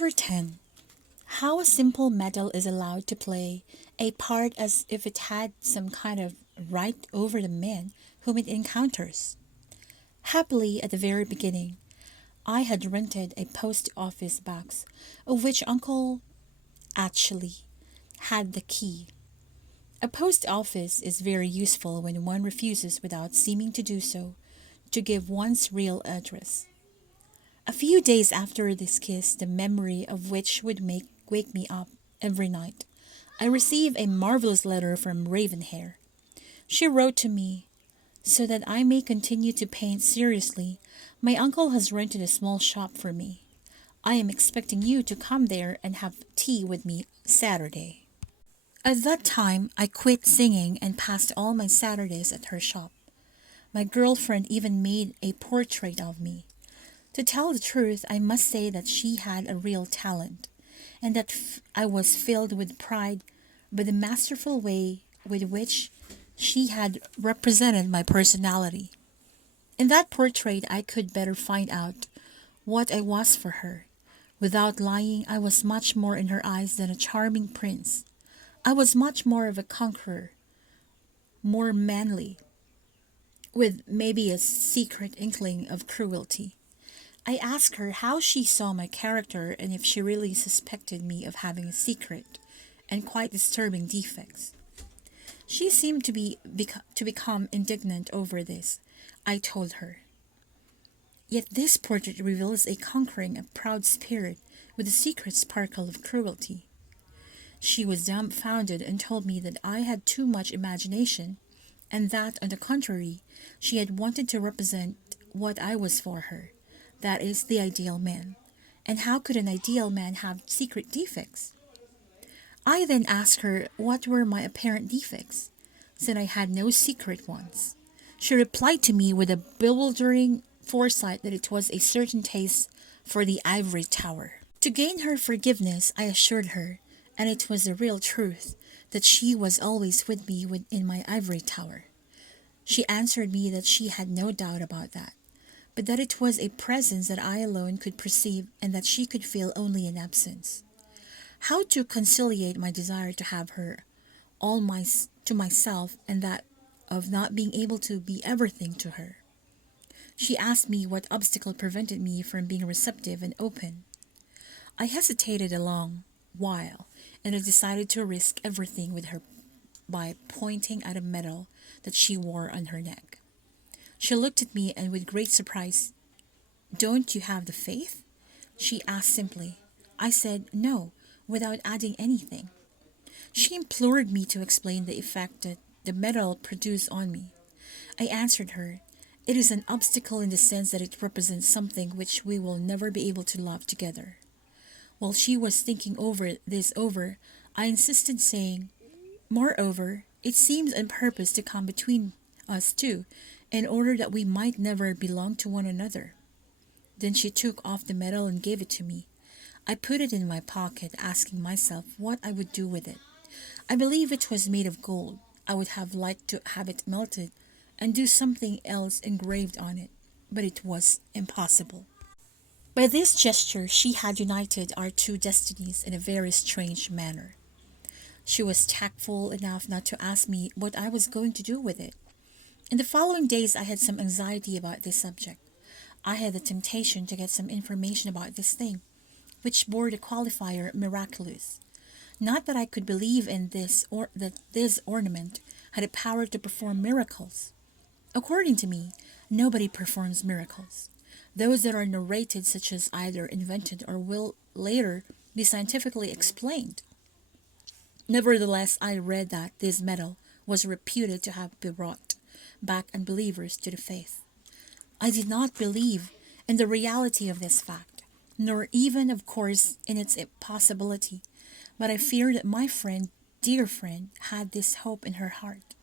Chapter 10. How a simple metal is allowed to play a part as if it had some kind of right over the man whom it encounters. Happily, at the very beginning, I had rented a post office box, of which Uncle actually had the key. A post office is very useful when one refuses without seeming to do so to give one's real address. A few days after this kiss, the memory of which would wake me up every night, I received a marvelous letter from Ravenhair. She wrote to me, "So that I may continue to paint seriously, my uncle has rented a small shop for me. I am expecting you to come there and have tea with me Saturday." At that time, I quit singing and passed all my Saturdays at her shop. My girlfriend even made a portrait of me. To tell the truth, I must say that she had a real talent, and that I was filled with pride by the masterful way with which she had represented my personality. In that portrait, I could better find out what I was for her. Without lying, I was much more in her eyes than a charming prince. I was much more of a conqueror, more manly, with maybe a secret inkling of cruelty. I asked her how she saw my character and if she really suspected me of having a secret and quite disturbing defects. She seemed to become indignant over this. I told her. Yet this portrait reveals a conquering and proud spirit with a secret sparkle of cruelty. She was dumbfounded and told me that I had too much imagination, and that, on the contrary, she had wanted to represent what I was for her. That is, the ideal man. And how could an ideal man have secret defects? I then asked her what were my apparent defects, since I had no secret ones. She replied to me with a bewildering foresight that it was a certain taste for the ivory tower. To gain her forgiveness, I assured her, and it was the real truth, that she was always with me in my ivory tower. She answered me that she had no doubt about that, but that it was a presence that I alone could perceive and that she could feel only in absence. How to conciliate my desire to have her to myself and that of not being able to be everything to her? She asked me what obstacle prevented me from being receptive and open. I hesitated a long while, and I decided to risk everything with her by pointing at a medal that she wore on her neck. She looked at me and with great surprise, "Don't you have the faith?" she asked simply. I said no, without adding anything. She implored me to explain the effect that the medal produced on me. I answered her, "It is an obstacle in the sense that it represents something which we will never be able to love together." While she was thinking this over, I insisted, saying, "Moreover, it seems on purpose to come between us two, in order that we might never belong to one another." Then she took off the medal and gave it to me. I put it in my pocket, asking myself what I would do with it. I believe it was made of gold. I would have liked to have it melted and do something else engraved on it, but it was impossible. By this gesture, she had united our two destinies in a very strange manner. She was tactful enough not to ask me what I was going to do with it. In the following days, I had some anxiety about this subject. I had the temptation to get some information about this thing, which bore the qualifier miraculous. Not that I could believe in this or that this ornament had a power to perform miracles. According to me, nobody performs miracles. Those that are narrated, such as either invented or will later be scientifically explained. Nevertheless, I read that this medal was reputed to have brought back unbelievers to the faith. I did not believe in the reality of this fact, nor even, of course, in its possibility, but I feared that my dear friend, had this hope in her heart,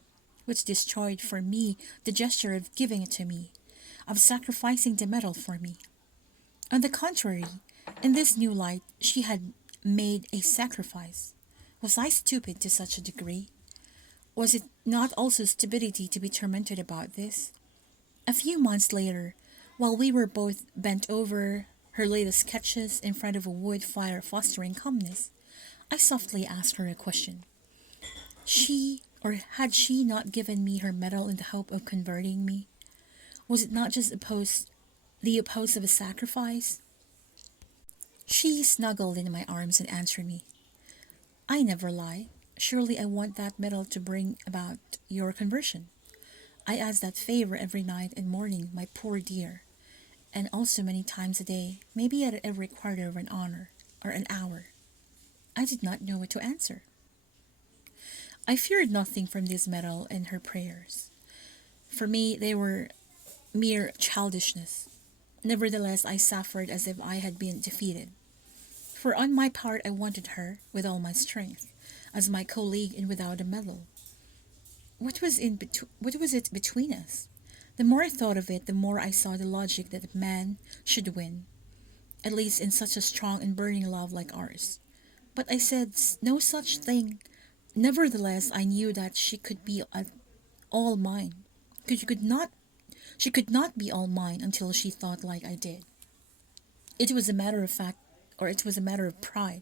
which destroyed for me the gesture of giving it to me, of sacrificing the medal for me. On the contrary, in this new light, she had made a sacrifice. Was I stupid to such a degree? Was it not also stupidity to be tormented about this? A few months later, while we were both bent over her latest sketches in front of a wood fire fostering calmness, I softly asked her a question. Had she not given me her medal in the hope of converting me? Was it not just the oppose of a sacrifice? She snuggled in my arms and answered me. I never lie. Surely I want that medal to bring about your conversion. I ask that favor every night and morning, my poor dear, and also many times a day, maybe at every quarter of an hour or an hour. I did not know what to answer. I feared nothing from this medal and her prayers. For me, they were mere childishness. Nevertheless, I suffered as if I had been defeated. For on my part, I wanted her, with all my strength, as my colleague and without a medal. What was it between us? The more I thought of it, the more I saw the logic that a man should win, at least in such a strong and burning love like ours. But I said no such thing. Nevertheless, I knew that she could be all mine. She could not be all mine until she thought like I did. It was a matter of fact, or it was a matter of pride,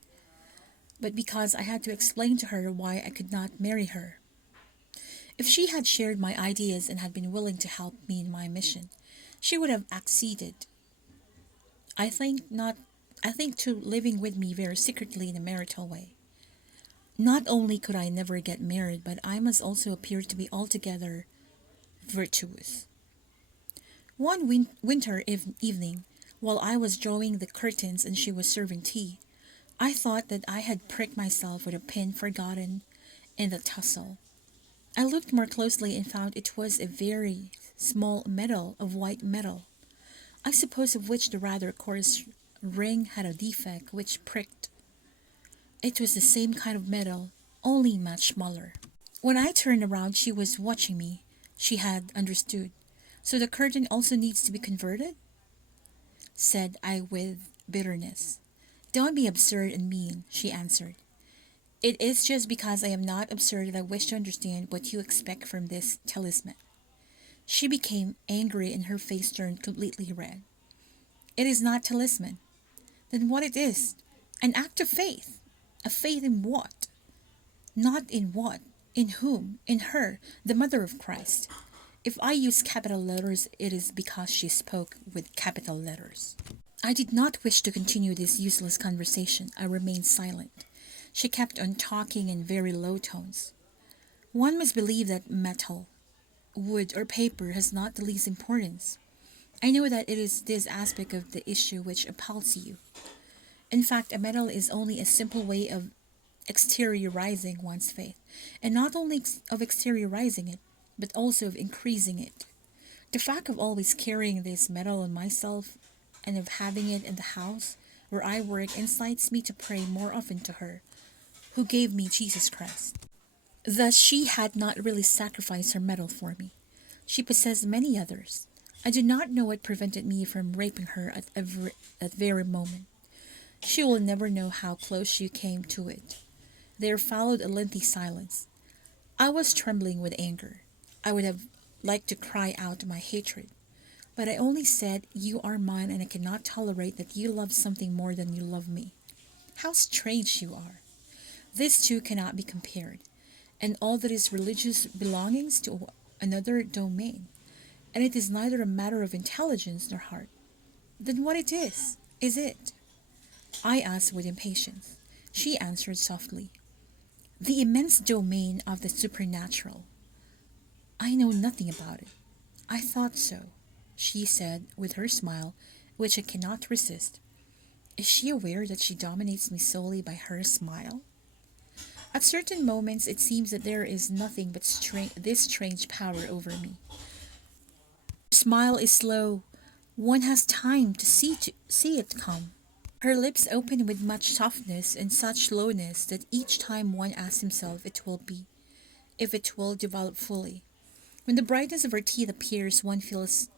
but because I had to explain to her why I could not marry her. If she had shared my ideas and had been willing to help me in my mission, she would have acceded. I think to living with me very secretly in a marital way. Not only could I never get married, but I must also appear to be altogether virtuous. One winter evening, while I was drawing the curtains and she was serving tea, I thought that I had pricked myself with a pin forgotten in the tussle. I looked more closely and found it was a very small medal of white metal, I suppose of which the rather coarse ring had a defect which pricked. It was the same kind of medal, only much smaller. When I turned around, she was watching me. She had understood. So the curtain also needs to be converted? Said I with bitterness. Don't be absurd and mean, she answered. It is just because I am not absurd that I wish to understand what you expect from this talisman. She became angry and her face turned completely red. It is not talisman. Then what it is? An act of faith. A faith in what? Not in what? In whom? In her, the mother of Christ. If I use capital letters, it is because she spoke with capital letters. I did not wish to continue this useless conversation. I remained silent. She kept on talking in very low tones. One must believe that metal, wood, or paper has not the least importance. I know that it is this aspect of the issue which appalls you. In fact, a medal is only a simple way of exteriorizing one's faith, and not only of exteriorizing it, but also of increasing it. The fact of always carrying this medal on myself and of having it in the house where I work incites me to pray more often to her, who gave me Jesus Christ. Thus she had not really sacrificed her medal for me. She possessed many others. I do not know what prevented me from raping her at that very moment. She will never know how close she came to it. There followed a lengthy silence. I was trembling with anger. I would have liked to cry out my hatred. But I only said, "You are mine, and I cannot tolerate that you love something more than you love me." How strange you are! These two cannot be compared, and all that is religious belongings to another domain, and it is neither a matter of intelligence nor heart. Then what it is it? I asked with impatience. She answered softly, "The immense domain of the supernatural." I know nothing about it. I thought so, she said with her smile, which I cannot resist. Is she aware that she dominates me solely by her smile? At certain moments it seems that there is nothing but this strange power over me. Her smile is slow. One has time to see it come. Her lips open with much softness and such slowness that each time one asks himself if it will develop fully. When the brightness of her teeth appears, one feels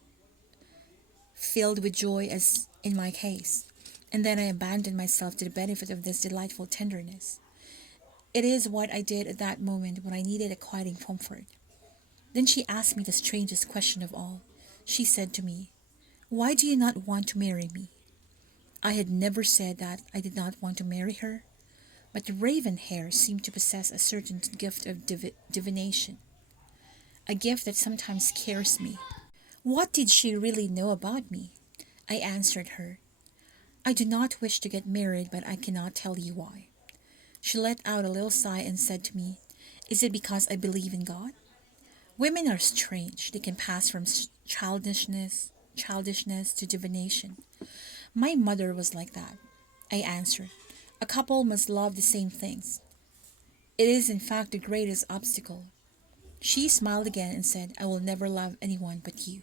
filled with joy, as in my case, and then I abandon myself to the benefit of this delightful tenderness. It is what I did at that moment when I needed a quieting comfort. Then she asked me the strangest question of all. She said to me, "Why do you not want to marry me?" I had never said that I did not want to marry her, but the raven hair seemed to possess a certain gift of divination, a gift that sometimes scares me. What did she really know about me? I answered her. I do not wish to get married, but I cannot tell you why. She let out a little sigh and said to me, Is it because I believe in God? Women are strange. They can pass from childishness to divination. My mother was like that. I answered. A couple must love the same things. It is in fact the greatest obstacle. She smiled again and said, I will never love anyone but you.